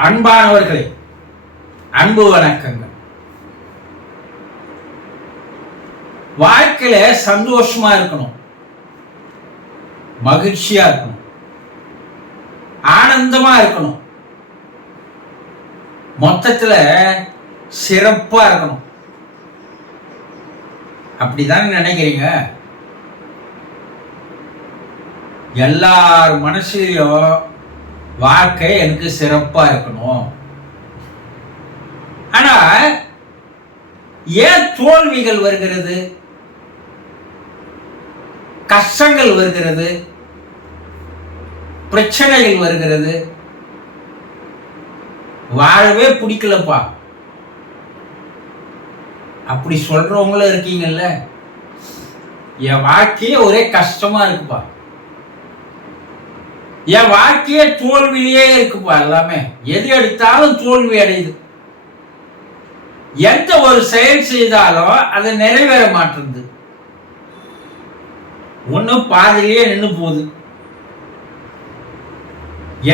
அன்பானவர்களே, அன்பு வணக்கங்கள். வாழ்க்கையில சந்தோஷமா இருக்கணும், மகிழ்ச்சியா இருக்கணும், ஆனந்தமா இருக்கணும், மொத்தத்துல சிறப்பா இருக்கணும். அப்படிதான் நினைக்கிறீங்க? எல்லார் மனசுலயும் வாழ்க்கை எனக்கு சிறப்பா இருக்கணும். ஆனா ஏன் தோல்விகள் வருகிறது, கஷ்டங்கள் வருகிறது, பிரச்சனைகள் வருகிறது? வாழவே பிடிக்கலப்பா அப்படி சொல்றவங்களும் இருக்கீங்கல்ல. என் வாழ்க்கையே ஒரே கஷ்டமா இருக்குப்பா, என் வாழ்க்கையே தோல்வியே இருக்குப்பா, எல்லாமே எது எடுத்தாலும் தோல்வி அடையுது, எந்த ஒரு செயல் செய்தாலும் அது நிறைவேற மாட்டேங்குது, ஒண்ணு பாதிலேயே நின்று போகுது,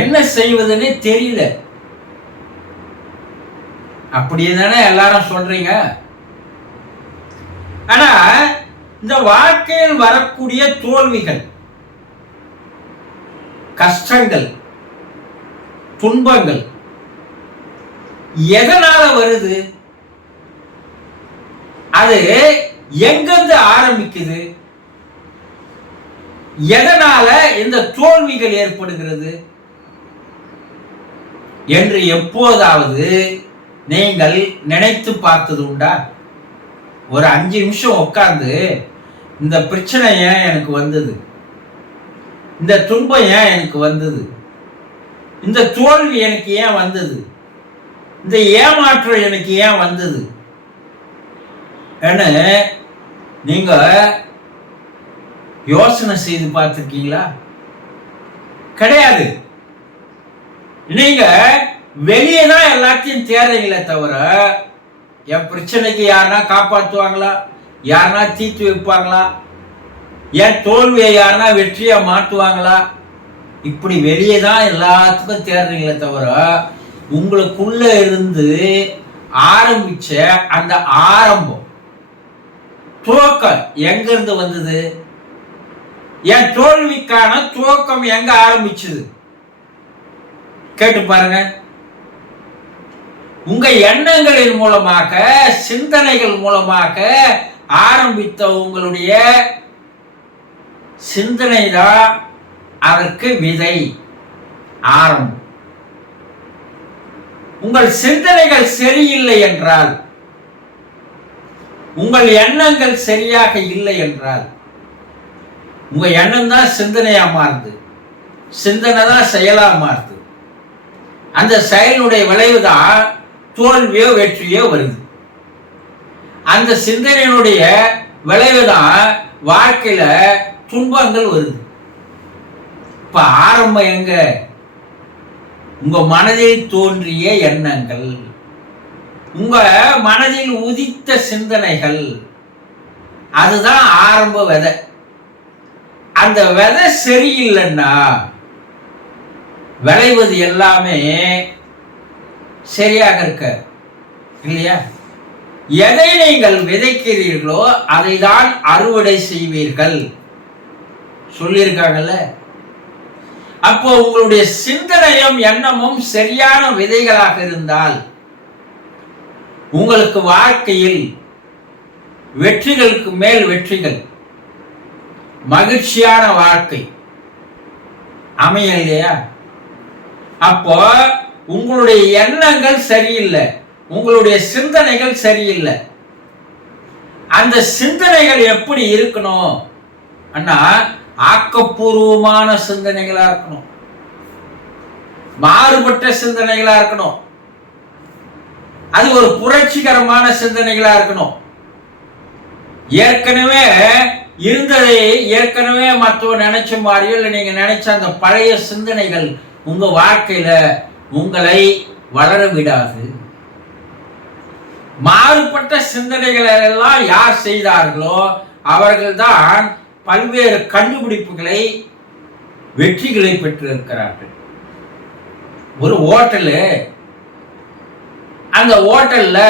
என்ன செய்வதுன்னு தெரியல. அப்படியே தானே எல்லாரும் சொல்றீங்க. ஆனா இந்த வாழ்க்கையில் வரக்கூடிய தோல்விகள், கஷ்டங்கள், துன்பங்கள் எதனால வருது? அது எங்கிருந்து ஆரம்பிக்குது? எதனால இந்த தோல்விகள் ஏற்படுகிறது என்று எப்போதாவது நீங்கள் நினைத்து பார்த்தது உண்டா? ஒரு 5 நிமிஷம் உட்கார்ந்து இந்த பிரச்சனை ஏன் எனக்கு வந்தது, இந்த துன்பம் ஏன் எனக்கு வந்தது, இந்த தோல்வி எனக்கு ஏன் வந்தது, இந்த ஏமாற்றம் எனக்கு ஏன் வந்தது நீங்க யோசனை செய்து பார்த்திருக்கீங்களா? கிடையாது. நீங்க வெளியே தான் எல்லாத்தையும் தேடுறீங்களே தவிர, என் பிரச்சனைக்கு யாருன்னா காப்பாற்றுவாங்களா, யாருன்னா தீர்த்து வைப்பாங்களா, என் தோல்வியை யாருன்னா வெற்றியா மாற்றுவாங்களா, இப்படி வெளியே தான் எல்லாத்துக்கும் தேடுறீங்களே தவிர, உங்களுக்குள்ள இருந்து ஆரம்பிச்ச அந்த ஆரம்பம் துவக்கம் எங்க இருந்து வந்தது? என் தோல்விக்கான துவக்கம் எங்க ஆரம்பிச்சது? கேட்டு பாருங்க. உங்க எண்ணங்களின் மூலமாக, சிந்தனைகள் மூலமாக ஆரம்பித்த உங்களுடைய சிந்தனை தான் அதற்கு விதை, ஆரம்பம். உங்கள் சிந்தனைகள் சரியில்லை என்றால், உங்கள் எண்ணங்கள் சரியாக இல்லை என்றால், உங்க எண்ணம் தான் சிந்தனையா மாறுது, சிந்தனை தான் செயலா மாறுது, அந்த செயலுடைய விளைவுதான் தோல்வியோ வெற்றியோ வருது. அந்த சிந்தனையினுடைய விளைவுதான் வாழ்க்கையில துன்பங்கள் வருது. இப்ப ஆரம்பம் எங்க? உங்க மனதில் தோன்றிய எண்ணங்கள், உங்க மனதில் உதித்த சிந்தனைகள், அதுதான் ஆரம்ப விதை. அந்த விதை சரியில்லைன்னா விளைவது எல்லாமே சரியாக இருக்க இல்லையா? எதை நீங்கள் விதைக்கிறீர்களோ அதை தான் அறுவடை செய்வீர்கள் சொல்லியிருக்காங்கல்ல. அப்போ உங்களுடைய சிந்தனையும் எண்ணமும் சரியான விதைகளாக இருந்தால் உங்களுக்கு வாழ்க்கையில் வெற்றிகளுக்கு மேல் வெற்றிகள், மகிழ்ச்சியான வாழ்க்கை அமைய இல்லையா? அப்போ உங்களுடைய எண்ணங்கள் சரியில்லை, உங்களுடைய சிந்தனைகள் சரியில்லை. அந்த சிந்தனைகள் எப்படி இருக்கணும் அண்ணா? ஆக்கப்பூர்வமான சிந்தனைகளா இருக்கணும், மாறுபட்ட சிந்தனைகளா இருக்கணும், அது ஒரு புரட்சிகரமான சிந்தனைகளா இருக்கணும். ஏற்கனவே இருந்ததை ஏற்கனவே மற்றவங்க நினைச்ச மாதிரியோ இல்லை நீங்க நினைச்ச அந்த பழைய சிந்தனைகள் உங்க வாழ்க்கையில உங்களை வளர விடாது. மாறுபட்ட சிந்தனைகளை எல்லாம் யார் செய்தார்களோ அவர்கள்தான் பல்வேறு கண்டுபிடிப்புகளை, வெற்றிகளை பெற்றிருக்கிறார்கள். ஒரு ஹோட்டலு, அந்த ஹோட்டல்ல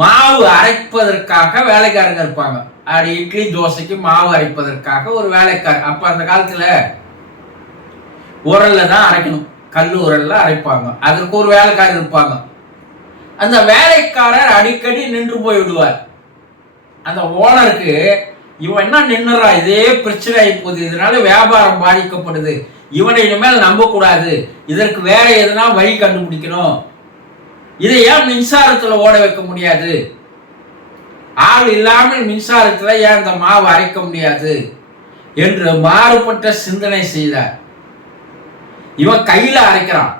மாவு அரைப்பதற்காக வேலைக்காரங்க இருப்பாங்க. அது இட்லி தோசைக்கு மாவு அரைப்பதற்காக ஒரு வேலைக்காரர். அப்ப அந்த காலத்துல உரல்ல தான் அரைக்கணும், கல் உரல்ல அரைப்பாங்க. அதற்கு ஒரு வேலைக்காரர் இருப்பாங்க. அந்த வேலைக்காரர் அடிக்கடி நின்று போய் விடுவார். அந்த ஓனருக்கு இவன் என்ன நின்னுறா, இதே பிரச்சனை ஆகி போகுது, இதனால வியாபாரம் பாதிக்கப்படுது, இவனை இனிமேல் நம்ப கூடாது, இதற்கு வேற எதுனா வழி கண்டுபிடிக்கணும், இதை ஏன் மின்சாரத்துல ஓட வைக்க முடியாது, ஆள் இல்லாமல் மின்சாரத்துல ஏன் இந்த மாவு அரைக்க முடியாது என்று மாறுபட்ட சிந்தனை செய்தார். இவன் கையில அரைக்கிறான்.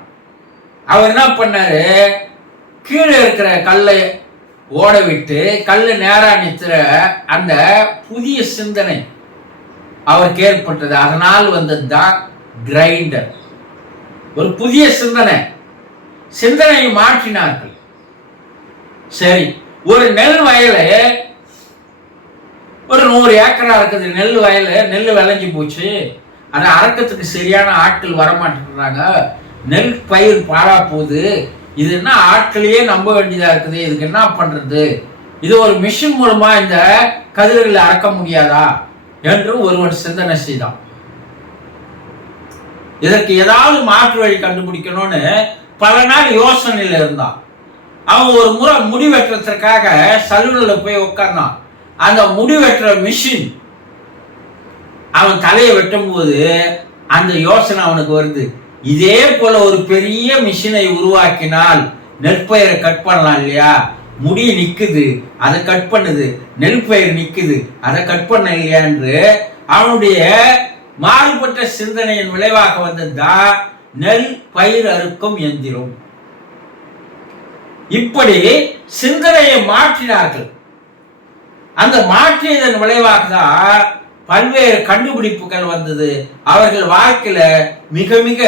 அவர் என்ன பண்ணாரு, கீழே இருக்கிற கல்லை ஓட விட்டு கல்லு நேரா நிறுத்துற அந்த புதிய சிந்தனை அவருக்கு ஏற்பட்டது. அதனால் வந்தது தான் கிரைண்டர். ஒரு புதிய சிந்தனையை மாற்றினார்கள். சரி, ஒரு நெல் வயல, ஒரு 100 ஏக்கரா இருக்குது நெல் வயல், நெல் விளைஞ்சி போச்சு, அதை அறக்கிறதுக்கு சரியான ஆட்கள் வரமாட்டேங்கிறாங்க, நெல் பயிர் பாழா போகுது, இது என்ன ஆட்களையே நம்ப வேண்டியதா இருக்குது, இதுக்கு என்ன பண்றது, இது ஒரு மிஷின் மூலமா இந்த கதிர்களை அறக்க முடியாதா என்று ஒருவன் சிந்தனை செய்தான். இதற்கு ஏதாவது மாற்று வழி கண்டுபிடிக்கணும்னு பல நாள் யோசனையில இருந்தான். அவன் ஒரு முறை முடி வெட்டுறதுக்காக சலூன்ல போய் உட்கார்ந்தான். அந்த முடி வெட்டுற மிஷின் அவன் தலையை வெட்டும் போது அந்த யோசனை அவனுக்கு வருது, இதே போல ஒரு பெரிய மிஷினை உருவாக்கினால் நெற்பயிரை கட் பண்ணலாம் இல்லையா, முடி நிக்குது அதை கட் பண்ணுது, நெல் பயிர் நிக்குது அதை கட் பண்ண இல்லையா என்று அவனுடைய மாறுபட்ட சிந்தனையின் விளைவாக வந்ததுதான் நெல் பயிர் அறுக்கும் எந்திரம். இப்படி சிந்தனையை மாற்றினார்கள். அந்த மாற்றியதன் விளைவாக தான் பல்வேறு கண்டுபிடிப்புகள் வந்தது. அவர்கள் வாழ்க்கையில மிக மிக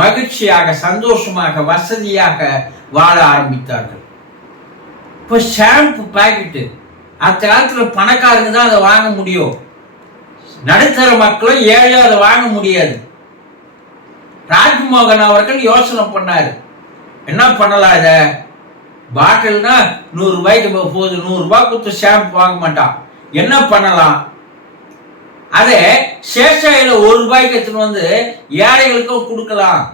மகிழ்ச்சியாக, சந்தோஷமாக, வசதியாக வாழ ஆரம்பித்தார்கள். இப்ப ஷாம்பு பாக்கெட்டு அந்த காலத்துல பணக்காரங்க தான் அதை வாங்க முடியும், நடுத்தர மக்களும் ஏழையும் அதை வாங்க முடியாது. ராஜ்மோகன் அவர்கள் யோசனை பண்ணாரு, என்ன பண்ணலாம், இத பாட்டில்னா 100 ரூபாய்க்கு போகுது, 100 ரூபாய் கொடுத்து ஷாம்பு வாங்க மாட்டான், என்ன பண்ணலாம், அதை சேஷையில 1 ரூபாய்க்கு எடுத்துன்னு வந்து ஏழைகளுக்கும் கொடுக்கலாம்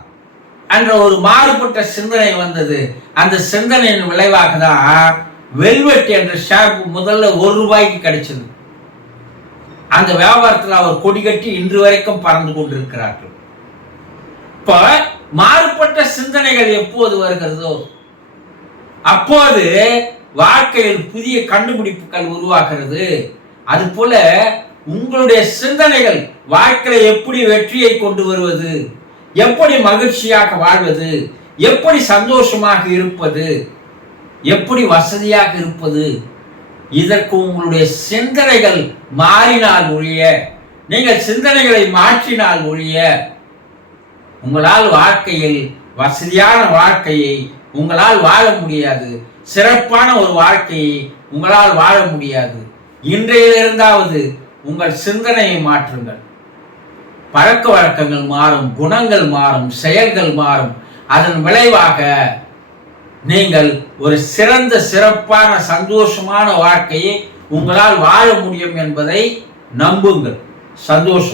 என்ற ஒரு மாறுபட்ட சிந்தனை வந்தது. அந்த சிந்தனையின் விளைவாக தான் வெல்வெட் என்ற ஷாம்பு முதல்ல 1 ரூபாய்க்கு கிடைச்சது. அந்த வியாபாரத்தில் அவர் கொடி கட்டி இன்று வரைக்கும் பறந்து கொண்டிருக்கிறார்கள். இப்ப மாறுபட்ட சிந்தனைகள் எப்போது வருகிறதோ அப்போது வாழ்க்கையில் புதிய கண்டுபிடிப்புகள் உருவாகிறது. அது போல உங்களுடைய சிந்தனைகள் வாழ்க்கையில எப்படி வெற்றியை கொண்டு வருவது, எப்படி மகிழ்ச்சியாக வாழ்வது, எப்படி சந்தோஷமாக இருப்பது, எப்படி வசதியாக இருப்பது, இதற்கு உங்களுடைய சிந்தனைகள் மாறினால் ஒழிய, நீங்கள் சிந்தனைகளை மாற்றினால் ஒழிய உங்களால் வாழ்க்கையில் வசதியான வாழ்க்கையை உங்களால் வாழ முடியாது, சிறப்பான ஒரு வாழ்க்கையை உங்களால் வாழ முடியாது. இன்றையிலிருந்தாவது உங்கள் சிந்தனையை மாற்றுங்கள். பழக்க வழக்கங்கள் மாறும், குணங்கள் மாறும், செயல்கள் மாறும். அதன் விளைவாக நீங்கள் ஒரு சிறந்த, சிறப்பான, சந்தோஷமான வாழ்க்கையை உங்களால் வாழ முடியும் என்பதை நம்புங்கள். சந்தோஷம்.